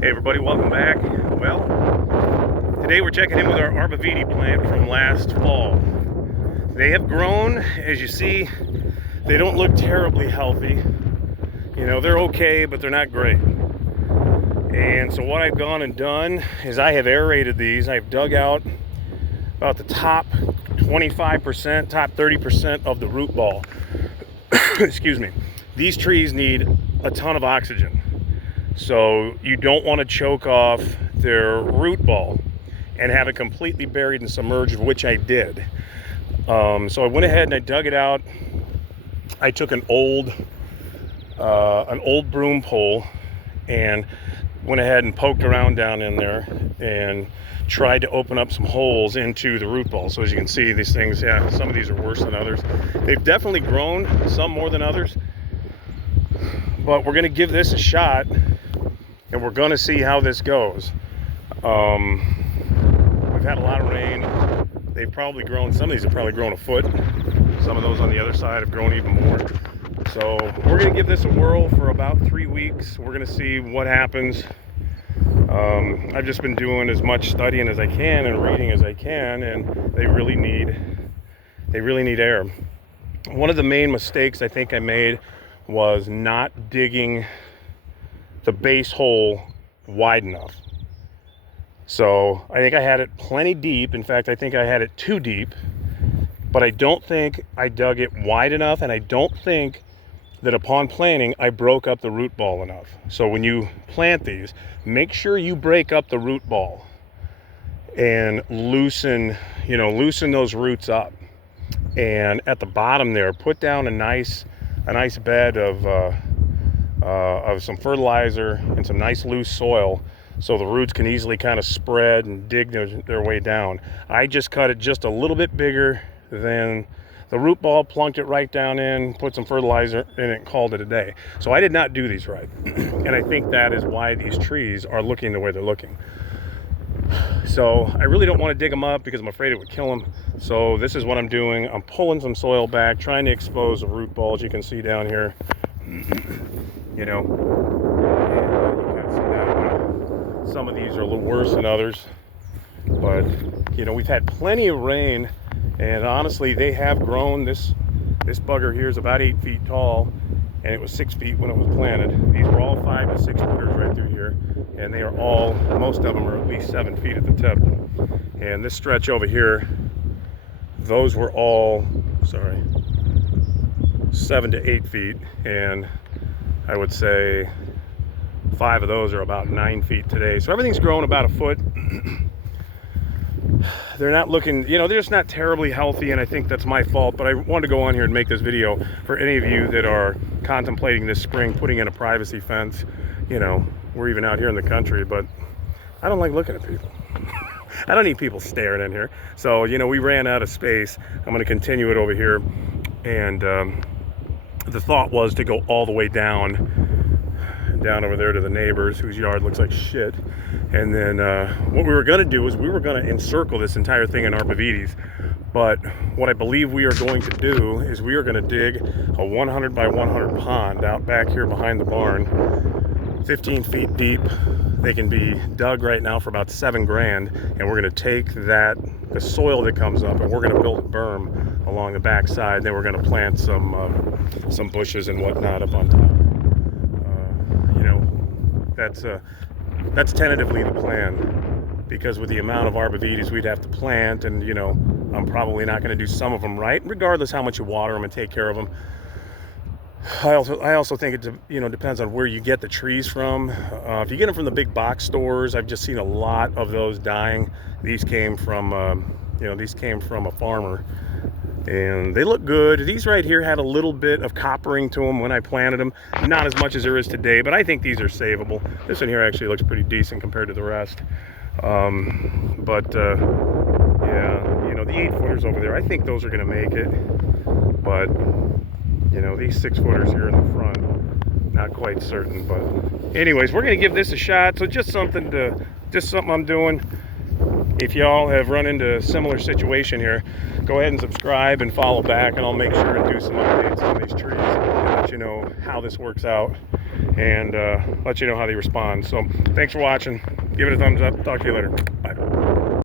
Hey everybody, welcome back. Well, today we're checking in with our Arborvitae plant from last fall. They have grown, as you see. They don't look terribly healthy. You know, they're okay, but they're not great. And so what I've gone and done is I have aerated these. I've dug out about the top 25%, top 30% of the root ball. Excuse me. These trees need a ton of oxygen. So you don't want to choke off their root ball and have it completely buried and submerged, which I did. So I went ahead and I dug it out. I took an old broom pole and went ahead and poked around down in there and tried to open up some holes into the root ball. So as you can see, these things, yeah, some of these are worse than others. They've definitely grown, some more than others. But we're going to give this a shot, and we're going to see how this goes. We've had a lot of rain. They've probably grown, some of these have probably grown a foot. Some of those on the other side have grown even more. So we're going to give this a whirl for about 3 weeks. We're going to see what happens. I've just been doing as much studying as I can and reading as I can, and they really need air. One of the main mistakes I think I made was not digging the base hole wide enough. So I think I had it plenty deep. In fact, I think I had it too deep, but I don't think I dug it wide enough, and I don't think that upon planting I broke up the root ball enough. So when you plant these, make sure you break up the root ball and loosen those roots up. And at the bottom there, put down a nice bed of some fertilizer and some nice loose soil, so the roots can easily kind of spread and dig their way down. I just cut it just a little bit bigger than the root ball, plunked it right down in, put some fertilizer in it, and called it a day. So I did not do these right. And I think that is why these trees are looking the way they're looking. So I really don't want to dig them up because I'm afraid it would kill them. So this is what I'm doing. I'm pulling some soil back, trying to expose the root balls. You can see down here, you know, you can see that some of these are a little worse than others. But, you know, we've had plenty of rain, and honestly, they have grown. This bugger here is about 8 feet tall, and it was 6 feet when it was planted. These were all 5 to 6 footers right through here, and they are all, most of them are at least 7 feet at the tip. And this stretch over here, those were all, 7 to 8 feet, and I would say 5 of those are about 9 feet today. So everything's grown about a foot. They're not looking, you know, they're just not terribly healthy, and I think that's my fault. But I wanted to go on here and make this video for any of you that are contemplating this spring putting in a privacy fence. You know, we're even out here in the country, but I don't like looking at people. I don't need people staring in here. So, you know, we ran out of space. I'm going to continue it over here, and the thought was to go all the way down over there to the neighbors whose yard looks like shit. And then what we were going to do is we were going to encircle this entire thing in Arborvitaes. But what I believe we are going to do is we are going to dig a 100 by 100 pond out back here behind the barn, 15 feet deep. They can be dug right now for about $7,000, and we're going to take the soil that comes up, and we're going to build a berm along the back side. Then we're going to plant some bushes and whatnot up on top. You know, that's tentatively the plan, because with the amount of Arborvitaes we'd have to plant, and you know, I'm probably not going to do some of them right, regardless how much you water them and take care of them. I also think it, you know, depends on where you get the trees from. If you get them from the big box stores, I've just seen a lot of those dying. These came from a farmer, and they look good. These right here had a little bit of coppering to them when I planted them, not as much as there is today, but I think these are savable. This one here actually looks pretty decent compared to the rest. Yeah, you know, the 8-footers over there, I think those are going to make it, but you know, these 6-footers here in the front, not quite certain. But anyways, we're going to give this a shot. So just something I'm doing. If y'all have run into a similar situation here, go ahead and subscribe and follow back, and I'll make sure to do some updates on these trees and let you know how this works out. and let you know how they respond. So thanks for watching. Give it a thumbs up. Talk to you later. Bye.